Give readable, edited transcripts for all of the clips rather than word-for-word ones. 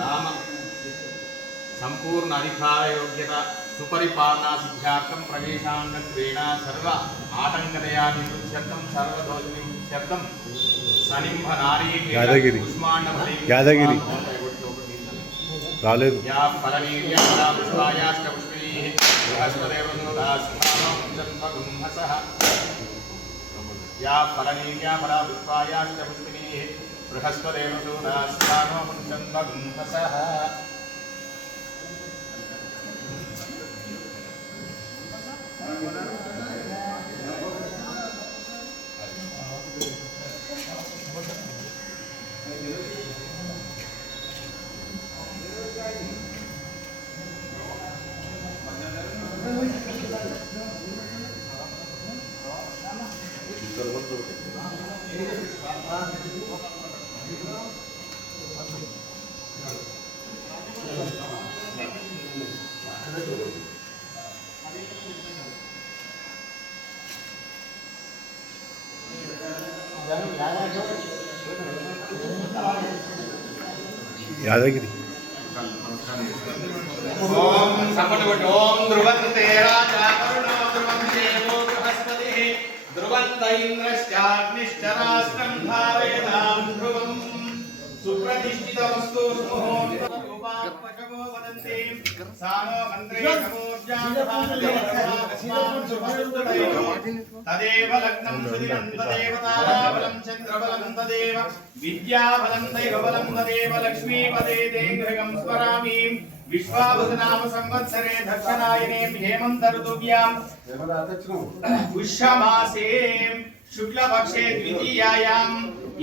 राम संपूर्ण अधिकार योग्यता सुपरिपालना सिद्ध्यार्थं प्रवेशांगत्वेन सर्व आटंकतया निवृत्त्यर्थं सर्वदोषनिवृत्त्यर्थं सनिंभ नारी यादगिरी यादगिरी रालेदु या फलवीर्या पुष्पायाश्च पुष्पैः बृहस्पतिर्वनुदास्मानं जन्मगुंहसः या फलवीर्या पुष्पायाश्च पुष्पैः बृहस्पतिर्वनुदास्मानं जन्मगुंहसः यादगिरी ओम संपन्नवट ओम ध्रुवन्ते राजा करुणो ध्रुवन्ते वो बृहस्पतिः ध्रुवन्त इंद्रश्चाग्निश्च राष्ट्रं धारयतां ध्रुवं सुप्रतिष्ठितमस्तु मुहूर्तरूपात्मकमो वदन्ति सानो मन्त्रे नमोर्जां तदेव लग्नं सुदिनं तदेव ताराबलं चन्द्रबलं तदेव विद्याबलं दैवबलं तदेव लक्ष्मीपदे तेङ्घ्रिगं स्मरामि विश्वावसुनाम संवत्सरे दक्षिणायने हेमन्त ऋतुभ्यां पुष्यमासे शुक्लपक्षे द्वितीयायां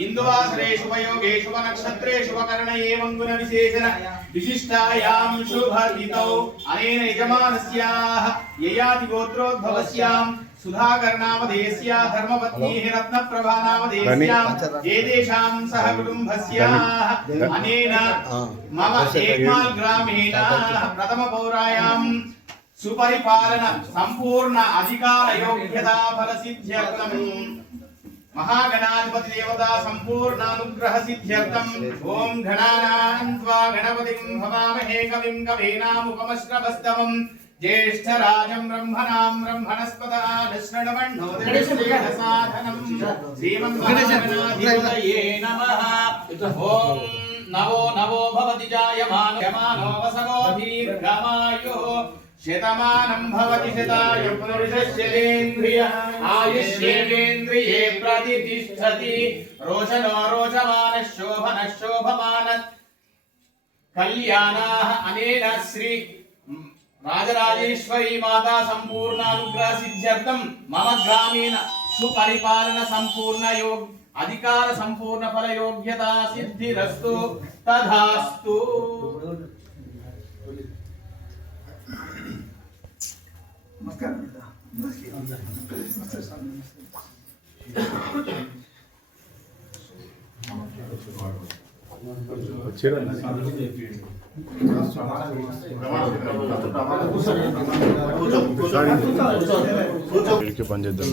इंदुवासरे शुभयोगे शुभनक्षत्रे शुभकर्णये मंगुलविशेषण विशिष्टायां शुभतिथौ अनेन यजमानस्याः ययाति गोत्रोद्भवस्यां सुधाकरनामधेयस्या धर्मपत्नीः रत्नप्रभानामधेयस्यां एतेषां सह कुटुम्बस्याः अनेन मम एकमाल ग्रामेण प्रथमपौरायां सुपरिपालन संपूर्ण अधिकार योग्यता फल सिद्ध्यर्थं महागणाधिपति देवता संपूर्ण अनुग्रह सिद्ध्यर्थं ओम गणानां त्वा गणपतिं भवामहे कविं कवीनामुपमश्रवस्तवं ज्येष्ठराजं ब्रह्मणां ब्रह्मणस्पदानश्रणवन्नोदयसाधनं श्रीमन्महागणाधिपतये नमः ओम नवो नवो भवति जायमानो वसवो दीर्घमायुः शतमानं भवति शताय पुरुषस्येन्द्रिय आयुष्येन्द्रिये प्रतिष्ठति रोचनो रोचमानः शोभनः शोभमानः कल्याणाः अनेन श्री राजराजेश्वरी माता संपूर्णानुग्रह सिद्ध्यर्थं मम ग्रामीण सुपरिपालन संपूर्ण योग अधिकार संपूर्ण फल योग्यता सिद्धिरस्तु तथास्तु। పని చేద్దాం.